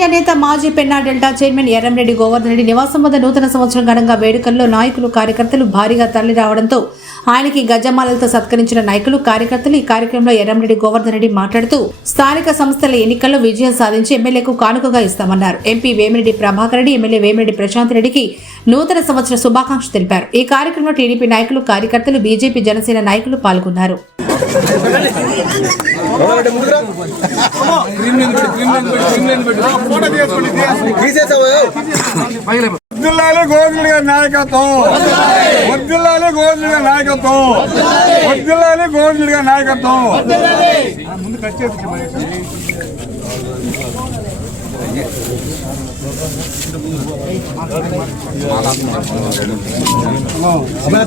Senior నేత మాజీ Penna delta chairman Erramreddy Govardhan Reddy నివాసం వద్ద నూతన సంవత్సరం ఘనంగా వేడుకల్లో నాయకులు కార్యకర్తలు భారీగా తరలి రావడంతో ఆయనకి గజమాలలతో సత్కరించిన నాయకులు కార్యకర్తలు ఈ కార్యక్రమంలో ఎర్రంరెడ్డి గోవర్ధన్ రెడ్డి మాట్లాడుతూ స్థానిక సంస్థల ఎన్నికల్లో విజయం సాధించి ఎమ్మెల్యేకు కానుకగా ఇస్తామన్నారు. ఎంపీ వేమిరెడ్డి ప్రభాకర్ రెడ్డి ఎమ్మెల్యే వేమిరెడ్డి ప్రశాంత్ రెడ్డికి నూతన సంవత్సర శుభాకాంక్షలు తెలిపారు. ఈ కార్యక్రమంలో టీడీపీ నాయకులు కార్యకర్తలు బీజేపీ జనసేన నాయకులు పాల్గొన్నారు. వద్దుల్లాలి గోవిందుడి గారి నాయకత్వం. వద్దుల్లాలి గోవిందుడి గారి నాయకత్వం. వద్దుల్లాలి గోవిందుడి గారి నాయకత్వం. ముందు కట్ చేసి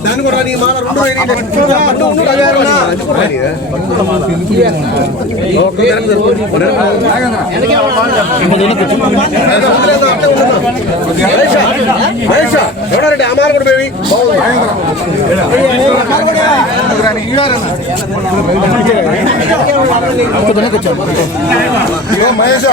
దాన్ని కూడా నీ మాల రెండు అడ్డు ఉండు కళ్యాణ ఎవడారంటే అమ్మారు కూడా బేబీ మహేష్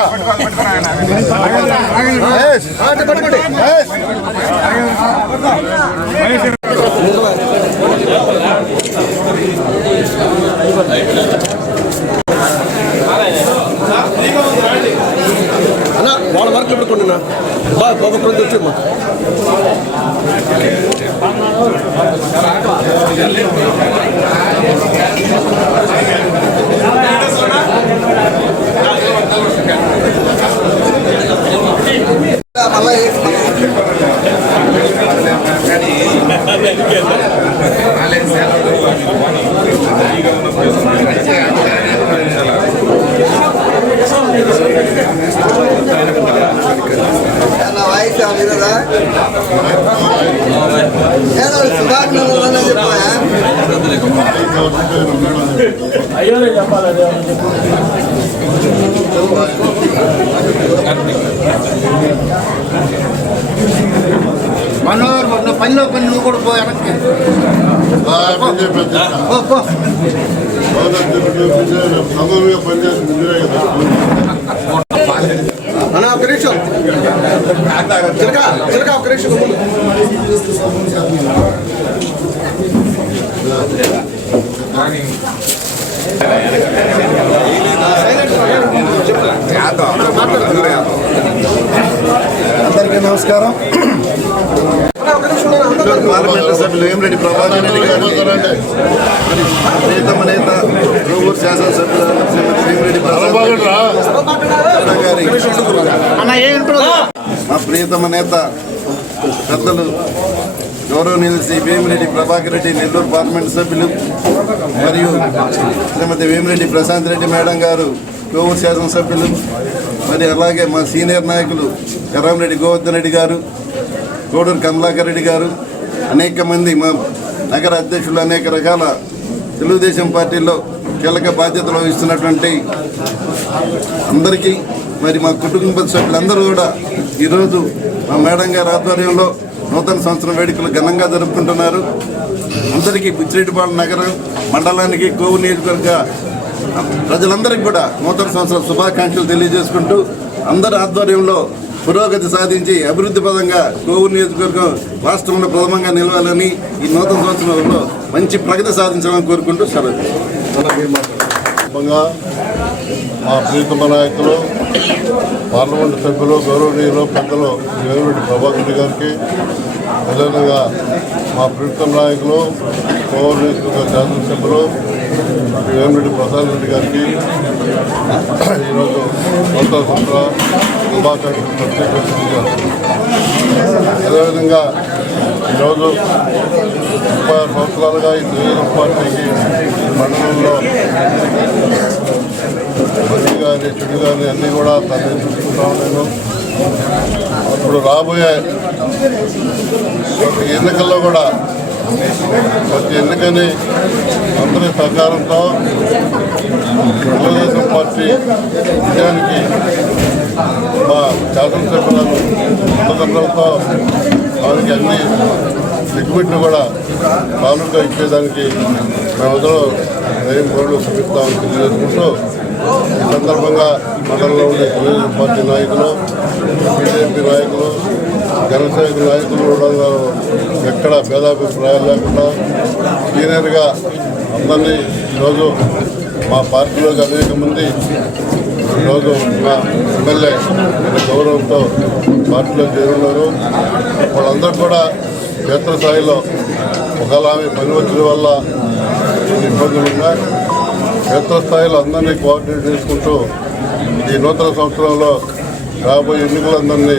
అన్న వాళ్ళ మార్కులు పెట్టుకోండి అన్న. బాగా బాబా కొంచెం అయ్యోనే చెప్పాలి అదే సుధాకర్ మనోహర్ నువ్వు పనిలో పని నువ్వు కూడా పో వెనక్కి. అన్న ఒక నిమిషం. చిలక చిలక ఒక నిమిషం అందరికీ నమస్కారం. ఒక పార్లమెంటు సభ్యులు వేమిరెడ్డి ప్రభాకర్ రెడ్డి గారు ప్రియతమ నేత రూపూర్ శాసనసభ్యులు శ్రీమతి వేమిరెడ్డి ప్రసాద్ గారి మా ప్రియతమ నేత పెద్దలు గౌరవనీయులు శ్రీ వేమిరెడ్డి ప్రభాకర్ రెడ్డి నెల్లూరు పార్లమెంటు సభ్యులు మరియు శ్రీమతి వేమిరెడ్డి ప్రశాంత్ రెడ్డి మేడం గారు కోవూరు శాసనసభ్యులు మరి అలాగే మా సీనియర్ నాయకులు ఎర్రంరెడ్డి గోవర్ధన్ రెడ్డి గారు కోడూరు కమలాకర్ రెడ్డి గారు అనేక మంది మా నగర అధ్యక్షులు అనేక రకాల తెలుగుదేశం పార్టీలో కీలక బాధ్యతలు వహిస్తున్నటువంటి అందరికీ మరి మా కుటుంబ సభ్యులందరూ కూడా ఈరోజు మా మేడం గారి ఆధ్వర్యంలో నూతన సంవత్సరం వేడుకలు ఘనంగా జరుపుకుంటున్నారు. అందరికీ బుచ్చిరెడ్డిపాలెం నగరం మండలానికి కోవు నియోజకవర్గ ప్రజలందరికీ కూడా నూతన సంవత్సరం శుభాకాంక్షలు తెలియజేసుకుంటూ అందరి ఆధ్వర్యంలో పురోగతి సాధించి అభివృద్ధి పదంగా కోవూరు నియోజకవర్గం రాష్ట్రంలో ప్రథమంగా నిలవాలని ఈ నూతన సంవత్సరంలో మంచి ప్రగతి సాధించాలని కోరుకుంటూ సెలవు మా ప్రీతమ నాయకులు పార్లమెంట్ సభ్యులు గౌరవనీయులు పెద్దలు వేమిరెడ్డి ప్రభాకర్ రెడ్డి గారికి అదేవిధంగా మా ప్రీతమ నాయకులు కోవూరు నియోజకవర్గ శాసనసభ్యులు వేమిరెడ్డి ప్రసాద్ రెడ్డి గారికి ఈరోజు నూతన సంవత్సర శుభాకాంక్షలు ప్రత్యేక అదేవిధంగా ఈరోజు ముప్పై ఆరు సంవత్సరాలుగా ఈ తెలుగుదేశం పార్టీకి మండలంలో మంచి కానీ చెడు కానీ అన్నీ కూడా తను చూసుకుంటా ఉన్నాను అప్పుడు రాబోయే ఎన్నికల్లో కూడా ప్రతి ఎన్నికని అందరి సహకారంతో తెలుగుదేశం పార్టీ విజయానికి మా శాసనసభ్యులను అండదండలతో వారికి అన్ని దిగుబడిని కూడా తాలూకా ఇచ్చేదానికి మేమందరూ ఏం పనులు చూపిస్తామని తెలియజేసుకుంటూ ఈ సందర్భంగా మండలంలో ఉండే తెలుగుదేశం పార్టీ నాయకులు బీజేపీ నాయకులు జనసేన నాయకులు కూడా ఎక్కడ భేదాభిప్రాయాలు లేకుండా సీనియర్గా అందరినీ ఈరోజు మా పార్టీలోకి అనేక మంది ఈరోజు మా ఎమ్మెల్యే గౌరవంతో పార్టీలో చేరున్నారు వాళ్ళందరూ కూడా క్షేత్రస్థాయిలో ఒకవేళ ఆమె పని వచ్చిన వల్ల ఇబ్బందులు ఉన్నాయి. క్షేత్రస్థాయిలో అందరినీ కోఆర్డినేట్ చేసుకుంటూ ఈ నూతన సంవత్సరంలో రాబోయే ఎన్నికలందరినీ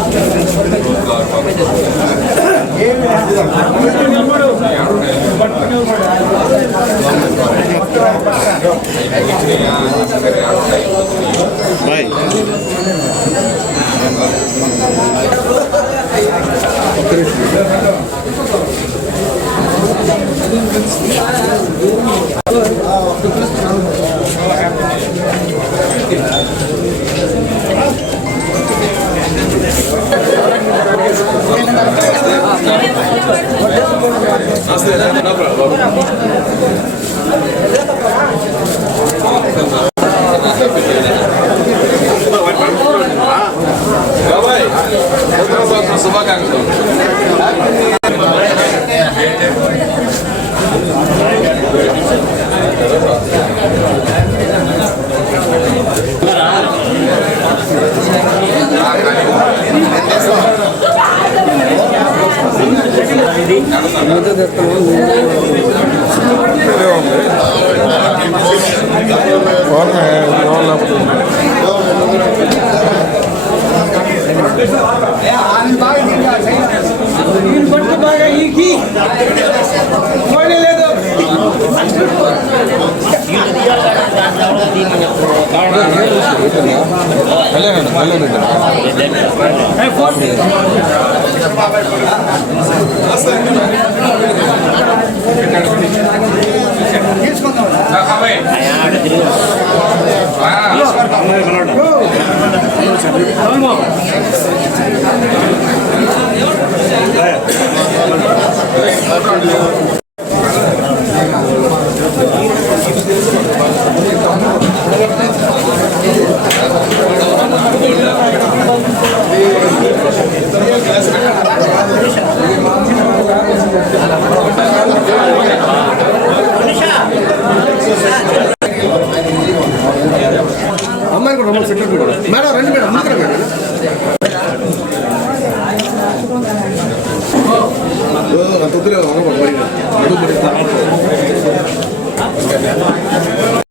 Vai. Não, não. Não, não ಬಾಗ ಈಗ చేసిన దగ్గర మాజీ అమ్మాయి